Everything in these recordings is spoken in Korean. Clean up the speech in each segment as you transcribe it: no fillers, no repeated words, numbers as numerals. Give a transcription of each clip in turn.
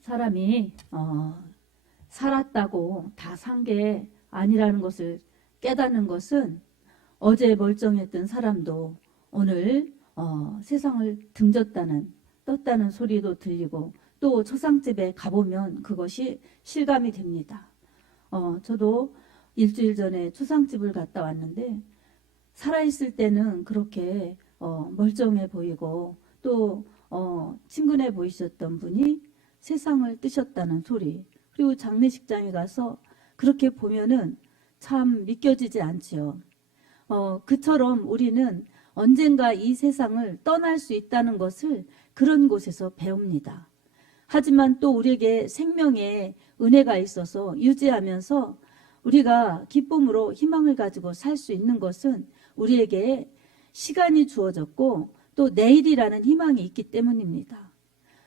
사람이 살았다고 다 산 게 아니라는 것을 깨닫는 것은 어제 멀쩡했던 사람도 오늘 세상을 떴다는 소리도 들리고 또 초상집에 가보면 그것이 실감이 됩니다. 저도 일주일 전에 초상집을 갔다 왔는데 살아있을 때는 그렇게 멀쩡해 보이고 또 친근해 보이셨던 분이 세상을 뜨셨다는 소리, 그리고 장례식장에 가서 그렇게 보면은 참 믿겨지지 않지요. 그처럼 우리는 언젠가 이 세상을 떠날 수 있다는 것을 그런 곳에서 배웁니다. 하지만 또 우리에게 생명의 은혜가 있어서 유지하면서 우리가 기쁨으로 희망을 가지고 살 수 있는 것은 우리에게 시간이 주어졌고 또 내일이라는 희망이 있기 때문입니다.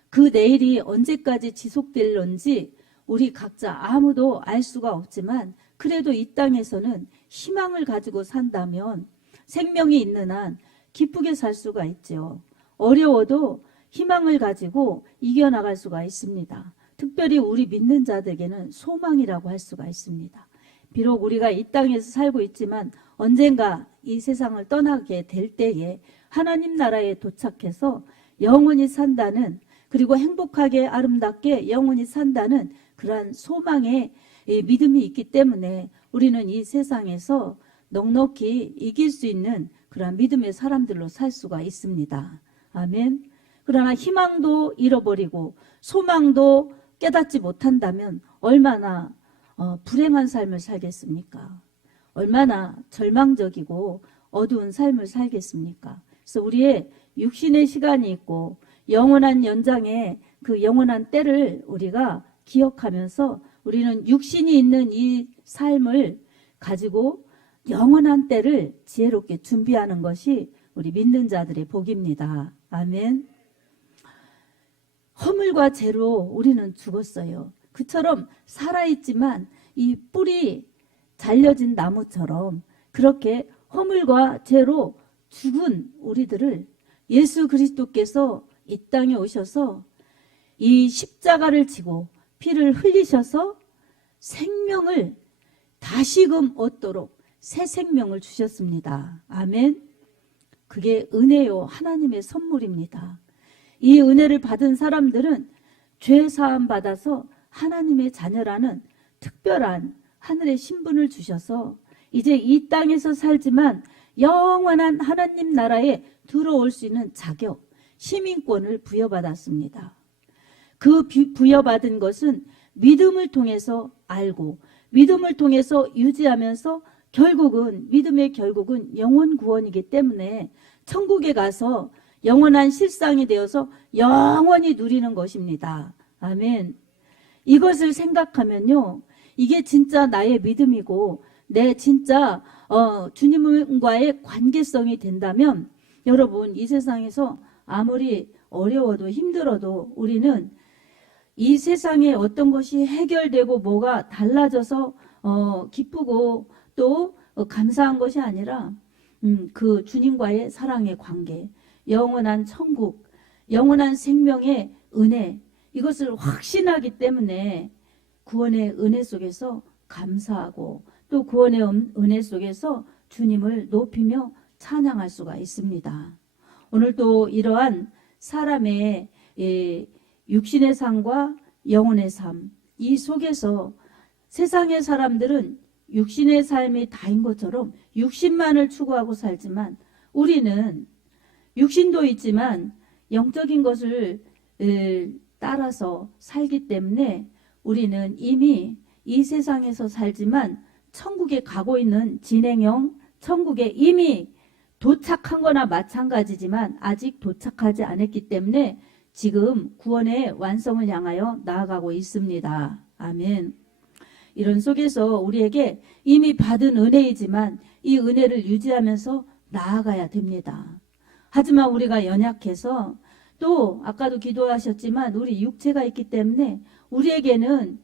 그 내일이 언제까지 지속될런지 우리 각자 아무도 알 수가 없지만 그래도 이 땅에서는 희망을 가지고 산다면 생명이 있는 한 기쁘게 살 수가 있죠. 어려워도 희망을 가지고 이겨나갈 수가 있습니다. 특별히 우리 믿는 자들에게는 소망이라고 할 수가 있습니다. 비록 우리가 이 땅에서 살고 있지만 언젠가 이 세상을 떠나게 될 때에 하나님 나라에 도착해서 영원히 산다는, 그리고 행복하게 아름답게 영원히 산다는 그러한 소망의 믿음이 있기 때문에 우리는 이 세상에서 넉넉히 이길 수 있는 그러한 믿음의 사람들로 살 수가 있습니다. 아멘. 그러나 희망도 잃어버리고 소망도 깨닫지 못한다면 얼마나 불행한 삶을 살겠습니까? 얼마나 절망적이고 어두운 삶을 살겠습니까? 그래서 우리의 육신의 시간이 있고 영원한 연장의 그 영원한 때를 우리가 기억하면서 우리는 육신이 있는 이 삶을 가지고 영원한 때를 지혜롭게 준비하는 것이 우리 믿는 자들의 복입니다. 아멘. 허물과 죄로 우리는 죽었어요. 그처럼 살아있지만 이 뿌리 잘려진 나무처럼 그렇게 허물과 죄로 죽은 우리들을 예수 그리스도께서 이 땅에 오셔서 이 십자가를 지고 피를 흘리셔서 생명을 다시금 얻도록 새 생명을 주셨습니다. 아멘. 그게 은혜요, 하나님의 선물입니다. 이 은혜를 받은 사람들은 죄 사함 받아서 하나님의 자녀라는 특별한 하늘의 신분을 주셔서 이제 이 땅에서 살지만 영원한 하나님 나라에 들어올 수 있는 자격, 시민권을 부여받았습니다. 그 부여받은 것은 믿음을 통해서 알고 믿음을 통해서 유지하면서 결국은 믿음의 결국은 영원 구원이기 때문에 천국에 가서 영원한 실상이 되어서 영원히 누리는 것입니다. 아멘. 이것을 생각하면요, 이게 진짜 나의 믿음이고 내 진짜 주님과의 관계성이 된다면 여러분, 이 세상에서 아무리 어려워도 힘들어도 우리는 이 세상에 어떤 것이 해결되고 뭐가 달라져서 기쁘고 또 감사한 것이 아니라 그 주님과의 사랑의 관계, 영원한 천국, 영원한 생명의 은혜, 이것을 확신하기 때문에 구원의 은혜 속에서 감사하고 또 구원의 은혜 속에서 주님을 높이며 찬양할 수가 있습니다. 오늘도 이러한 사람의 육신의 삶과 영혼의 삶, 이 속에서 세상의 사람들은 육신의 삶이 다인 것처럼 육신만을 추구하고 살지만 우리는 육신도 있지만 영적인 것을 따라서 살기 때문에 우리는 이미 이 세상에서 살지만 천국에 가고 있는 진행형, 천국에 이미 도착한 거나 마찬가지지만 아직 도착하지 않았기 때문에 지금 구원의 완성을 향하여 나아가고 있습니다. 아멘. 이런 속에서 우리에게 이미 받은 은혜이지만 이 은혜를 유지하면서 나아가야 됩니다. 하지만 우리가 연약해서 또 아까도 기도하셨지만 우리 육체가 있기 때문에 우리에게는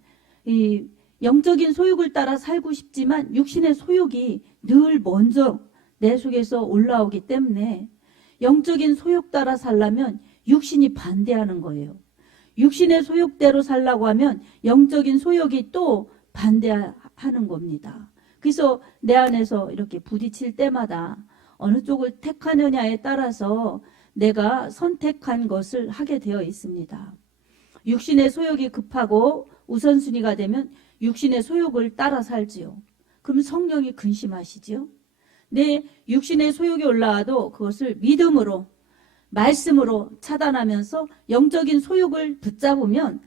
이 영적인 소욕을 따라 살고 싶지만 육신의 소욕이 늘 먼저 내 속에서 올라오기 때문에 영적인 소욕 따라 살려면 육신이 반대하는 거예요. 육신의 소욕대로 살라고 하면 영적인 소욕이 또 반대하는 겁니다. 그래서 내 안에서 이렇게 부딪힐 때마다 어느 쪽을 택하느냐에 따라서 내가 선택한 것을 하게 되어 있습니다. 육신의 소욕이 급하고 우선순위가 되면 육신의 소욕을 따라 살지요. 그럼 성령이 근심하시지요. 내 육신의 소욕이 올라와도 그것을 믿음으로, 말씀으로 차단하면서 영적인 소욕을 붙잡으면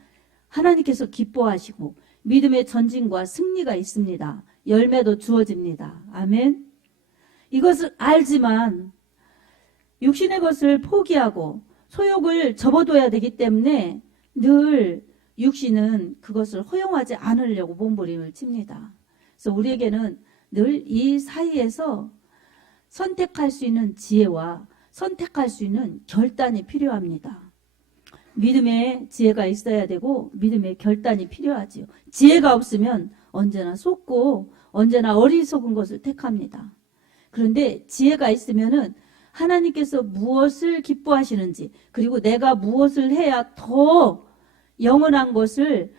하나님께서 기뻐하시고 믿음의 전진과 승리가 있습니다. 열매도 주어집니다. 아멘. 이것을 알지만 육신의 것을 포기하고 소욕을 접어둬야 되기 때문에 늘 육신은 그것을 허용하지 않으려고 몸부림을 칩니다. 그래서 우리에게는 늘 이 사이에서 선택할 수 있는 지혜와 선택할 수 있는 결단이 필요합니다. 믿음의 지혜가 있어야 되고 믿음의 결단이 필요하지요. 지혜가 없으면 언제나 속고 언제나 어리석은 것을 택합니다. 그런데 지혜가 있으면은 하나님께서 무엇을 기뻐하시는지, 그리고 내가 무엇을 해야 더 영원한 것을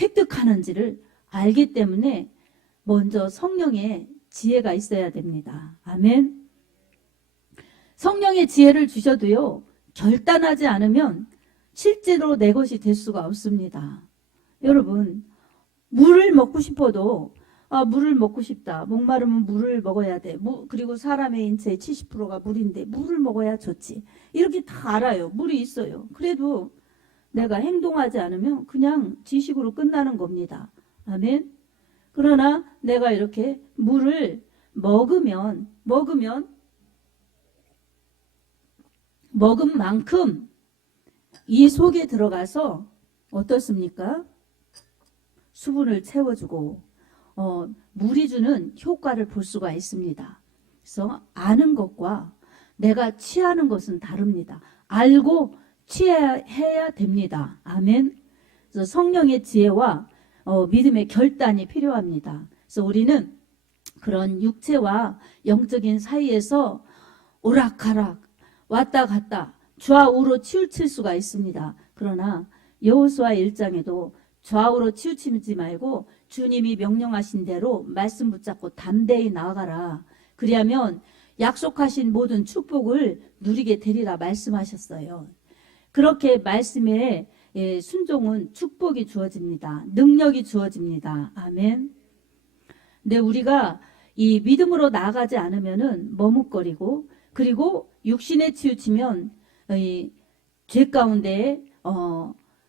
획득하는지를 알기 때문에 먼저 성령의 지혜가 있어야 됩니다. 아멘. 성령의 지혜를 주셔도요, 결단하지 않으면 실제로 내 것이 될 수가 없습니다. 여러분, 물을 먹고 싶어도 물을 먹고 싶다. 목마르면 물을 먹어야 돼. 그리고 사람의 인체의 70%가 물인데 물을 먹어야 좋지. 이렇게 다 알아요. 물이 있어요. 그래도 내가 행동하지 않으면 그냥 지식으로 끝나는 겁니다. 아멘. 그러나 내가 이렇게 물을 먹으면 먹은 만큼 이 속에 들어가서 어떻습니까? 수분을 채워주고 물이 주는 효과를 볼 수가 있습니다. 그래서 아는 것과 내가 취하는 것은 다릅니다. 알고 취해야 됩니다. 아멘. 그래서 성령의 지혜와 믿음의 결단이 필요합니다. 그래서 우리는 그런 육체와 영적인 사이에서 오락가락 왔다 갔다 좌우로 치우칠 수가 있습니다. 그러나 여호수아 1장에도 좌우로 치우치지 말고 주님이 명령하신 대로 말씀 붙잡고 담대히 나아가라. 그리하면 약속하신 모든 축복을 누리게 되리라 말씀하셨어요. 그렇게 말씀에 순종은 축복이 주어집니다. 능력이 주어집니다. 아멘. 근데 우리가 이 믿음으로 나아가지 않으면은 머뭇거리고, 그리고 육신에 치우치면 이 죄 가운데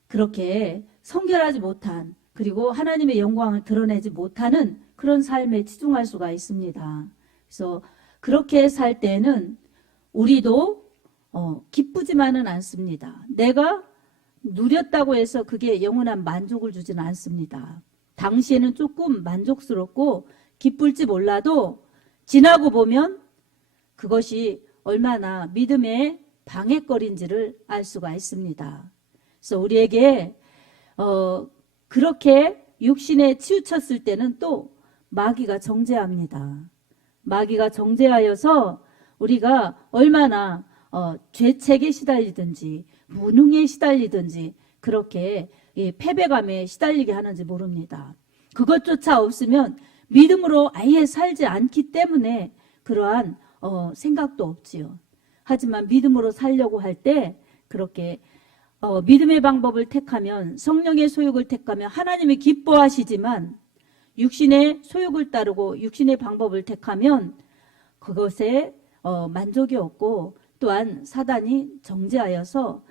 그렇게 성결하지 못한, 그리고 하나님의 영광을 드러내지 못하는 그런 삶에 치중할 수가 있습니다. 그래서 그렇게 살 때는 우리도 기쁘지만은 않습니다. 내가 누렸다고 해서 그게 영원한 만족을 주지는 않습니다. 당시에는 조금 만족스럽고 기쁠지 몰라도 지나고 보면 그것이 얼마나 믿음의 방해거리인지를 알 수가 있습니다. 그래서 우리에게 그렇게 육신에 치우쳤을 때는 또 마귀가 정죄합니다. 마귀가 정죄하여서 우리가 얼마나 죄책에 시달리든지 무능에 시달리든지 그렇게 패배감에 시달리게 하는지 모릅니다. 그것조차 없으면 믿음으로 아예 살지 않기 때문에 그러한 생각도 없지요. 하지만 믿음으로 살려고 할 때 그렇게 믿음의 방법을 택하면, 성령의 소욕을 택하면 하나님이 기뻐하시지만 육신의 소욕을 따르고 육신의 방법을 택하면 그것에 만족이 없고 또한 사단이 정죄하여서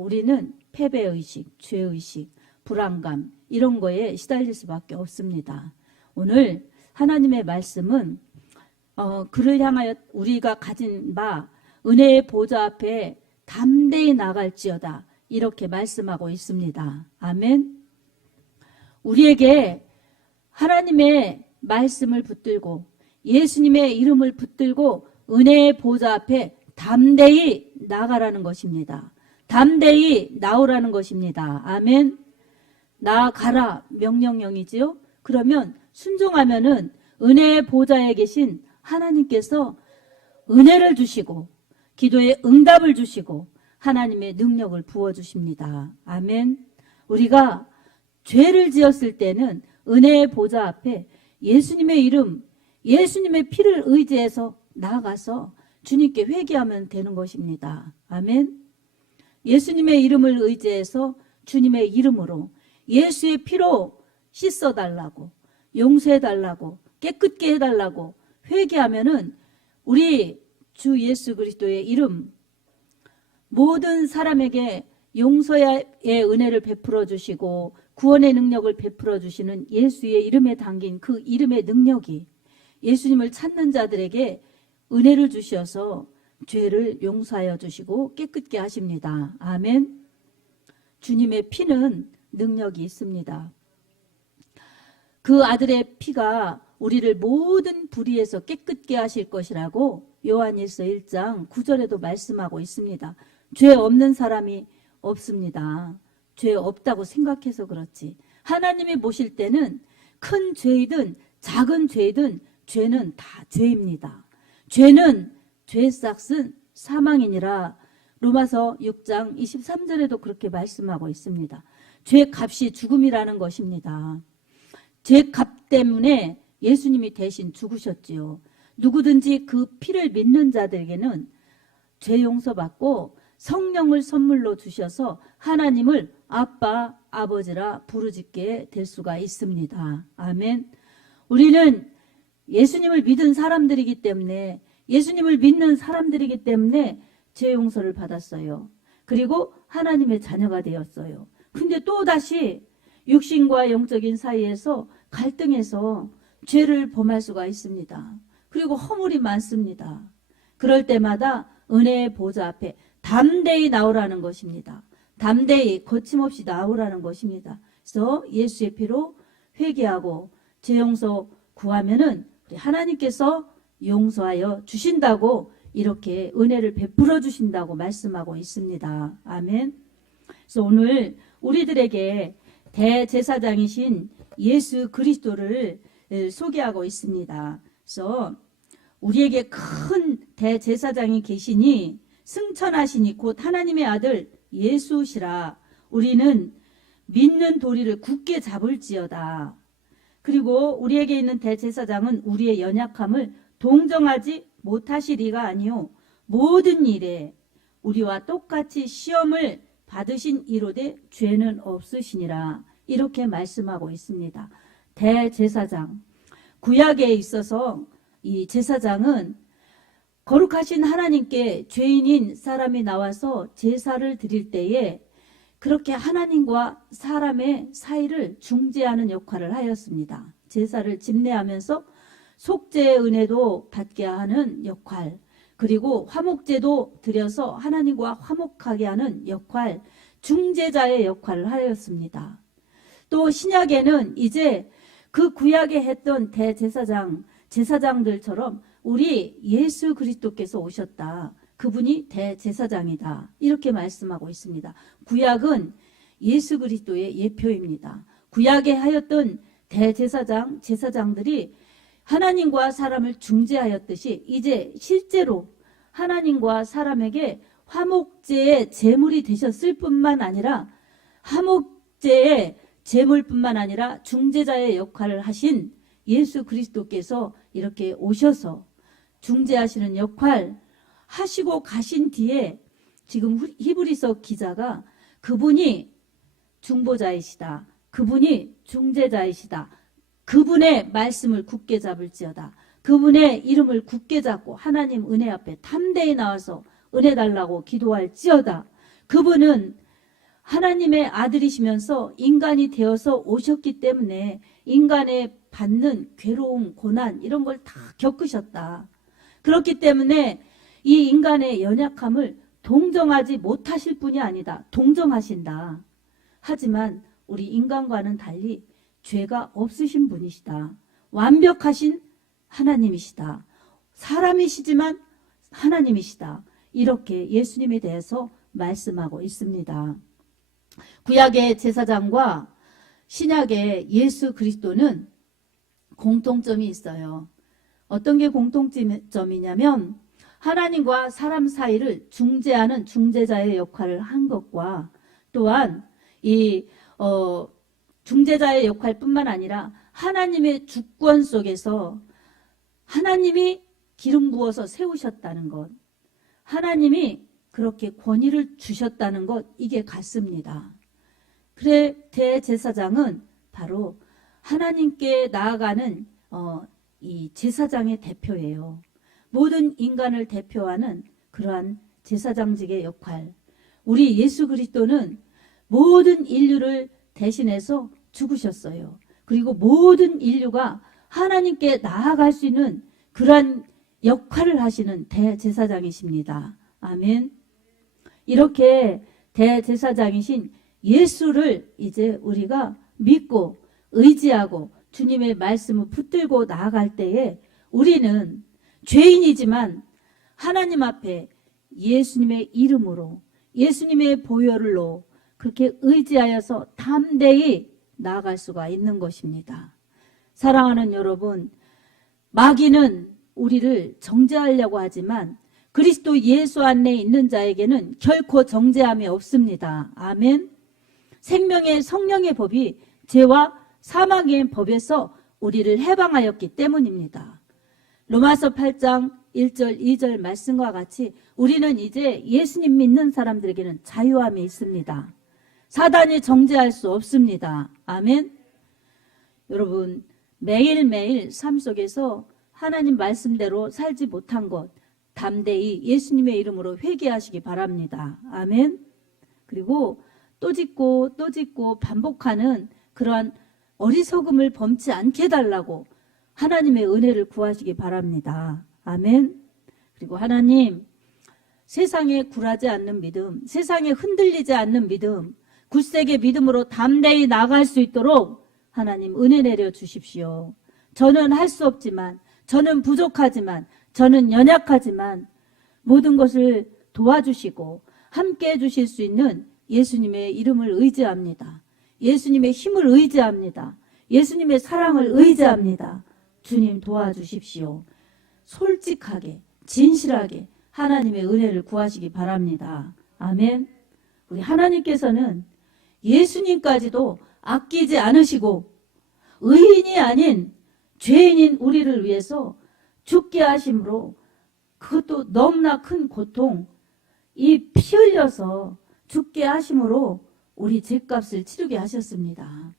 우리는 패배의식, 죄의식, 불안감 이런 거에 시달릴 수밖에 없습니다. 오늘 하나님의 말씀은 그를 향하여 우리가 가진 바 은혜의 보좌 앞에 담대히 나갈지어다 이렇게 말씀하고 있습니다. 아멘. 우리에게 하나님의 말씀을 붙들고 예수님의 이름을 붙들고 은혜의 보좌 앞에 담대히 나가라는 것입니다. 담대히 나오라는 것입니다. 아멘. 나가라 명령형이지요. 그러면 순종하면은 은혜의 보좌에 계신 하나님께서 은혜를 주시고 기도에 응답을 주시고 하나님의 능력을 부어주십니다. 아멘. 우리가 죄를 지었을 때는 은혜의 보좌 앞에 예수님의 이름, 예수님의 피를 의지해서 나아가서 주님께 회개하면 되는 것입니다. 아멘. 예수님의 이름을 의지해서 주님의 이름으로 예수의 피로 씻어달라고, 용서해달라고, 깨끗게 해달라고 회개하면은 우리 주 예수 그리스도의 이름, 모든 사람에게 용서의 은혜를 베풀어 주시고 구원의 능력을 베풀어 주시는 예수의 이름에 담긴 그 이름의 능력이 예수님을 찾는 자들에게 은혜를 주셔서 죄를 용서하여 주시고 깨끗게 하십니다. 아멘. 주님의 피는 능력이 있습니다. 그 아들의 피가 우리를 모든 불의에서 깨끗게 하실 것이라고 요한일서 1장 9절에도 말씀하고 있습니다. 죄 없는 사람이 없습니다. 죄 없다고 생각해서 그렇지. 하나님이 보실 때는 큰 죄이든 작은 죄이든 죄는 다 죄입니다. 죄는 죄 삭은 사망이니라. 로마서 6장 23절에도 그렇게 말씀하고 있습니다. 죄 값이 죽음이라는 것입니다. 죄 값 때문에 예수님이 대신 죽으셨지요. 누구든지 그 피를 믿는 자들에게는 죄 용서받고 성령을 선물로 주셔서 하나님을 아빠, 아버지라 부르짖게 될 수가 있습니다. 아멘. 우리는 예수님을 믿은 사람들이기 때문에, 예수님을 믿는 사람들이기 때문에 죄 용서를 받았어요. 그리고 하나님의 자녀가 되었어요. 근데 또다시 육신과 영적인 사이에서 갈등해서 죄를 범할 수가 있습니다. 그리고 허물이 많습니다. 그럴 때마다 은혜의 보좌 앞에 담대히 나오라는 것입니다. 담대히 거침없이 나오라는 것입니다. 그래서 예수의 피로 회개하고 죄 용서 구하면은 우리 하나님께서 용서하여 주신다고, 이렇게 은혜를 베풀어 주신다고 말씀하고 있습니다. 아멘. 그래서 오늘 우리들에게 대제사장이신 예수 그리스도를 소개하고 있습니다. 그래서 우리에게 큰 대제사장이 계시니 승천하시니 곧 하나님의 아들 예수시라. 우리는 믿는 도리를 굳게 잡을지어다. 그리고 우리에게 있는 대제사장은 우리의 연약함을 동정하지 못하시리가 아니요 모든 일에 우리와 똑같이 시험을 받으신 이로되 죄는 없으시니라. 이렇게 말씀하고 있습니다. 대제사장, 구약에 있어서 이 제사장은 거룩하신 하나님께 죄인인 사람이 나와서 제사를 드릴 때에 그렇게 하나님과 사람의 사이를 중재하는 역할을 하였습니다. 제사를 집례하면서 속죄의 은혜도 받게 하는 역할, 그리고 화목제도 드려서 하나님과 화목하게 하는 역할, 중재자의 역할을 하였습니다. 또 신약에는 이제 그 구약에 했던 대제사장, 제사장들처럼 우리 예수 그리스도께서 오셨다. 그분이 대제사장이다. 이렇게 말씀하고 있습니다. 구약은 예수 그리스도의 예표입니다. 구약에 하였던 대제사장, 제사장들이 하나님과 사람을 중재하였듯이 이제 실제로 하나님과 사람에게 화목제의 제물이 되셨을 뿐만 아니라, 화목제의 제물뿐만 아니라 중재자의 역할을 하신 예수 그리스도께서 이렇게 오셔서 중재하시는 역할 하시고 가신 뒤에 지금 히브리서 기자가 그분이 중보자이시다, 그분이 중재자이시다, 그분의 말씀을 굳게 잡을지어다, 그분의 이름을 굳게 잡고 하나님 은혜 앞에 담대히 나와서 은혜 달라고 기도할지어다. 그분은 하나님의 아들이시면서 인간이 되어서 오셨기 때문에 인간의 받는 괴로움, 고난 이런 걸 다 겪으셨다. 그렇기 때문에 이 인간의 연약함을 동정하지 못하실 분이 아니다. 동정하신다. 하지만 우리 인간과는 달리 죄가 없으신 분이시다. 완벽하신 하나님이시다. 사람이시지만 하나님이시다. 이렇게 예수님에 대해서 말씀하고 있습니다. 구약의 제사장과 신약의 예수 그리스도는 공통점이 있어요. 어떤 게 공통점이냐면 하나님과 사람 사이를 중재하는 중재자의 역할을 한 것과 또한 이 중재자의 역할뿐만 아니라 하나님의 주권 속에서 하나님이 기름 부어서 세우셨다는 것, 하나님이 그렇게 권위를 주셨다는 것, 이게 같습니다. 그래 대제사장은 바로 하나님께 나아가는 이 제사장의 대표예요. 모든 인간을 대표하는 그러한 제사장직의 역할. 우리 예수 그리스도는 모든 인류를 대신해서 죽으셨어요. 그리고 모든 인류가 하나님께 나아갈 수 있는 그러한 역할을 하시는 대제사장이십니다. 아멘. 이렇게 대제사장이신 예수를 이제 우리가 믿고 의지하고 주님의 말씀을 붙들고 나아갈 때에 우리는 죄인이지만 하나님 앞에 예수님의 이름으로 예수님의 보혈로 그렇게 의지하여서 담대히 나아갈 수가 있는 것입니다. 사랑하는 여러분, 마귀는 우리를 정죄하려고 하지만 그리스도 예수 안에 있는 자에게는 결코 정죄함이 없습니다. 아멘. 생명의 성령의 법이 죄와 사망의 법에서 우리를 해방하였기 때문입니다. 로마서 8장 1절 2절 말씀과 같이 우리는 이제 예수님 믿는 사람들에게는 자유함이 있습니다. 사단이 정죄할 수 없습니다. 아멘. 여러분, 매일매일 삶 속에서 하나님 말씀대로 살지 못한 것 담대히 예수님의 이름으로 회개하시기 바랍니다. 아멘. 그리고 또 짓고 또 짓고 반복하는 그러한 어리석음을 범치 않게 해달라고 하나님의 은혜를 구하시기 바랍니다. 아멘. 그리고 하나님, 세상에 굴하지 않는 믿음, 세상에 흔들리지 않는 믿음, 굳세게 믿음으로 담대히 나아갈 수 있도록 하나님 은혜 내려 주십시오. 저는 할 수 없지만, 저는 부족하지만, 저는 연약하지만 모든 것을 도와주시고 함께 해주실 수 있는 예수님의 이름을 의지합니다. 예수님의 힘을 의지합니다. 예수님의 사랑을 의지합니다. 주님 도와주십시오. 솔직하게 진실하게 하나님의 은혜를 구하시기 바랍니다. 아멘. 우리 하나님께서는 예수님까지도 아끼지 않으시고 의인이 아닌 죄인인 우리를 위해서 죽게 하심으로 그것도 너무나 큰 고통, 이 피 흘려서 죽게 하심으로 우리 죄값을 치르게 하셨습니다.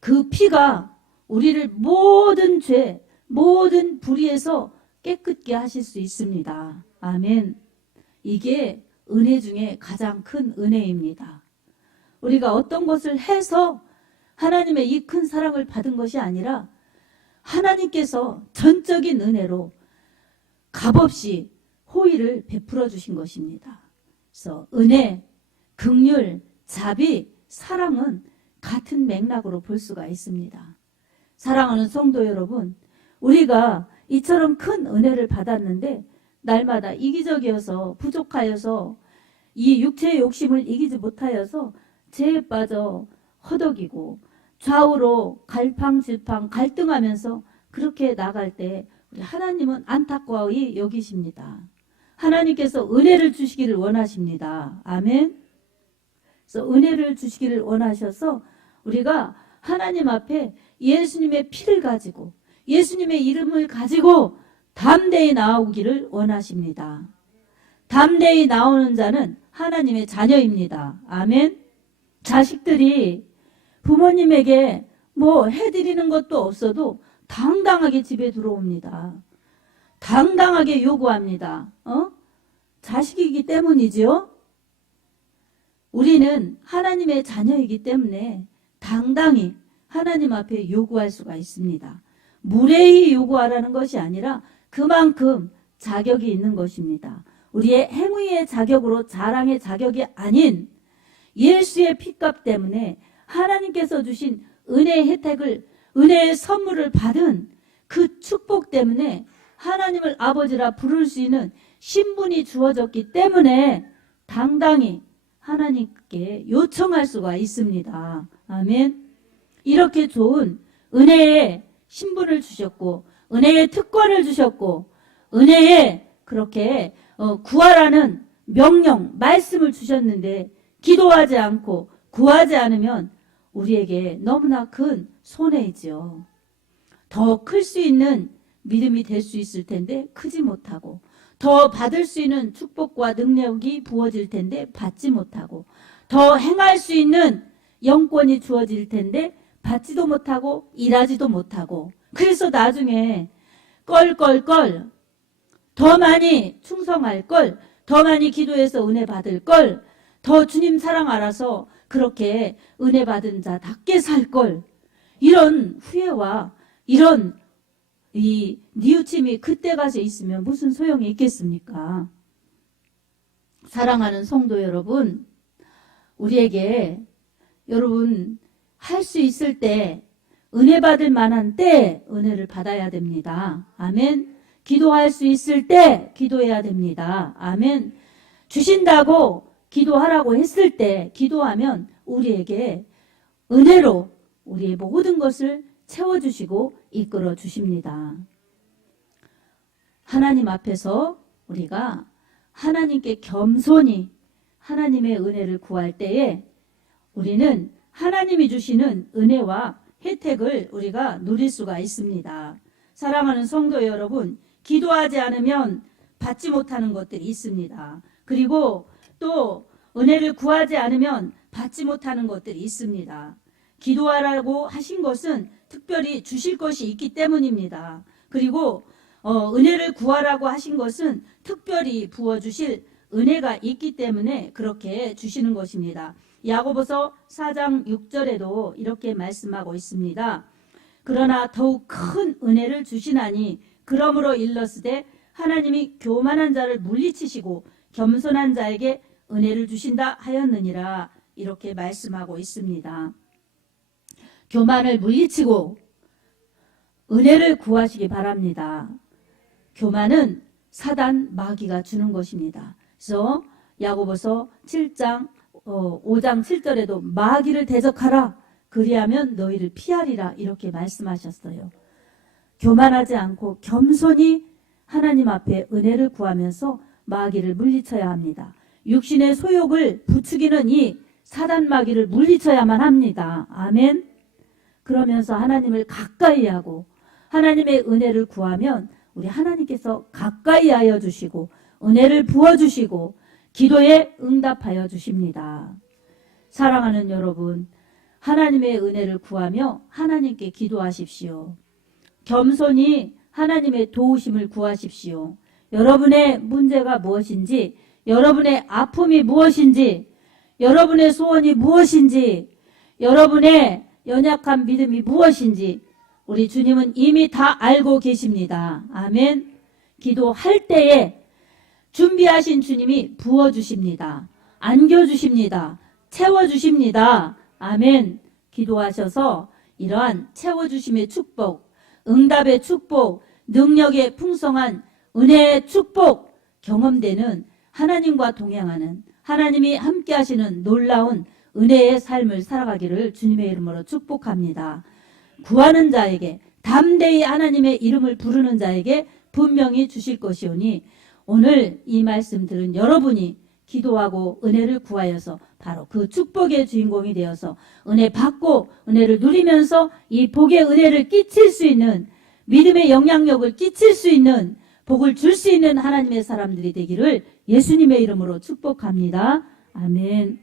그 피가 우리를 모든 죄, 모든 불의에서 깨끗게 하실 수 있습니다. 아멘. 이게 은혜 중에 가장 큰 은혜입니다. 우리가 어떤 것을 해서 하나님의 이 큰 사랑을 받은 것이 아니라 하나님께서 전적인 은혜로 값없이 호의를 베풀어 주신 것입니다. 그래서 은혜, 긍휼, 자비, 사랑은 같은 맥락으로 볼 수가 있습니다. 사랑하는 성도 여러분, 우리가 이처럼 큰 은혜를 받았는데 날마다 이기적이어서 부족하여서 이 육체의 욕심을 이기지 못하여서 죄에 빠져 허덕이고 좌우로 갈팡질팡 갈등하면서 그렇게 나갈 때 우리 하나님은 안타까워히 여기십니다. 하나님께서 은혜를 주시기를 원하십니다. 아멘. 그래서 은혜를 주시기를 원하셔서 우리가 하나님 앞에 예수님의 피를 가지고 예수님의 이름을 가지고 담대히 나오기를 원하십니다. 담대히 나오는 자는 하나님의 자녀입니다. 아멘. 자식들이 부모님에게 뭐 해드리는 것도 없어도 당당하게 집에 들어옵니다. 당당하게 요구합니다. 자식이기 때문이죠. 우리는 하나님의 자녀이기 때문에 당당히 하나님 앞에 요구할 수가 있습니다. 무례히 요구하라는 것이 아니라 그만큼 자격이 있는 것입니다. 우리의 행위의 자격으로 자랑의 자격이 아닌 예수의 피값 때문에 하나님께서 주신 은혜의 혜택을, 은혜의 선물을 받은 그 축복 때문에 하나님을 아버지라 부를 수 있는 신분이 주어졌기 때문에 당당히 하나님께 요청할 수가 있습니다. 아멘. 이렇게 좋은 은혜의 신분을 주셨고 은혜의 특권을 주셨고 은혜의 그렇게 구하라는 명령, 말씀을 주셨는데 기도하지 않고 구하지 않으면 우리에게 너무나 큰 손해이지요. 더 클 수 있는 믿음이 될 수 있을 텐데 크지 못하고, 더 받을 수 있는 축복과 능력이 부어질 텐데 받지 못하고, 더 행할 수 있는 영권이 주어질 텐데 받지도 못하고 일하지도 못하고, 그래서 나중에 껄껄껄 더 많이 충성할 걸, 더 많이 기도해서 은혜 받을 걸, 더 주님 사랑 알아서 그렇게 은혜 받은 자답게 살 걸, 이런 후회와 이런 이 뉘우침이 그때 가서 있으면 무슨 소용이 있겠습니까? 사랑하는 성도 여러분, 우리에게 여러분 할 수 있을 때, 은혜 받을 만한 때 은혜를 받아야 됩니다. 아멘. 기도할 수 있을 때 기도해야 됩니다. 아멘. 주신다고 기도하라고 했을 때 기도하면 우리에게 은혜로 우리의 모든 것을 채워주시고 이끌어 주십니다. 하나님 앞에서 우리가 하나님께 겸손히 하나님의 은혜를 구할 때에 우리는 하나님이 주시는 은혜와 혜택을 우리가 누릴 수가 있습니다. 사랑하는 성도 여러분, 기도하지 않으면 받지 못하는 것들이 있습니다. 그리고 또 은혜를 구하지 않으면 받지 못하는 것들이 있습니다. 기도하라고 하신 것은 특별히 주실 것이 있기 때문입니다. 그리고 은혜를 구하라고 하신 것은 특별히 부어주실 은혜가 있기 때문에 그렇게 주시는 것입니다. 야고보서 4장 6절에도 이렇게 말씀하고 있습니다. 그러나 더욱 큰 은혜를 주시나니 그러므로 일렀으되 하나님이 교만한 자를 물리치시고 겸손한 자에게 은혜를 주신다 하였느니라, 이렇게 말씀하고 있습니다. 교만을 물리치고 은혜를 구하시기 바랍니다. 교만은 사단 마귀가 주는 것입니다. 그래서 야고보서 7장 5장 7절에도 마귀를 대적하라, 그리하면 너희를 피하리라, 이렇게 말씀하셨어요. 교만하지 않고 겸손히 하나님 앞에 은혜를 구하면서 마귀를 물리쳐야 합니다. 육신의 소욕을 부추기는 이 사단 마귀를 물리쳐야만 합니다. 아멘. 그러면서 하나님을 가까이 하고 하나님의 은혜를 구하면 우리 하나님께서 가까이 하여 주시고 은혜를 부어주시고 기도에 응답하여 주십니다. 사랑하는 여러분, 하나님의 은혜를 구하며 하나님께 기도하십시오. 겸손히 하나님의 도우심을 구하십시오. 여러분의 문제가 무엇인지, 여러분의 아픔이 무엇인지, 여러분의 소원이 무엇인지, 여러분의 연약한 믿음이 무엇인지 우리 주님은 이미 다 알고 계십니다. 아멘. 기도할 때에 준비하신 주님이 부어주십니다. 안겨주십니다. 채워주십니다. 아멘. 기도하셔서 이러한 채워주심의 축복, 응답의 축복, 능력의 풍성한 은혜의 축복 경험되는 하나님과 동행하는, 하나님이 함께 하시는 놀라운 은혜의 삶을 살아가기를 주님의 이름으로 축복합니다. 구하는 자에게, 담대히 하나님의 이름을 부르는 자에게 분명히 주실 것이오니 오늘 이 말씀 들은 여러분이 기도하고 은혜를 구하여서 바로 그 축복의 주인공이 되어서 은혜 받고 은혜를 누리면서 이 복의 은혜를 끼칠 수 있는, 믿음의 영향력을 끼칠 수 있는, 복을 줄 수 있는 하나님의 사람들이 되기를 예수님의 이름으로 축복합니다. 아멘.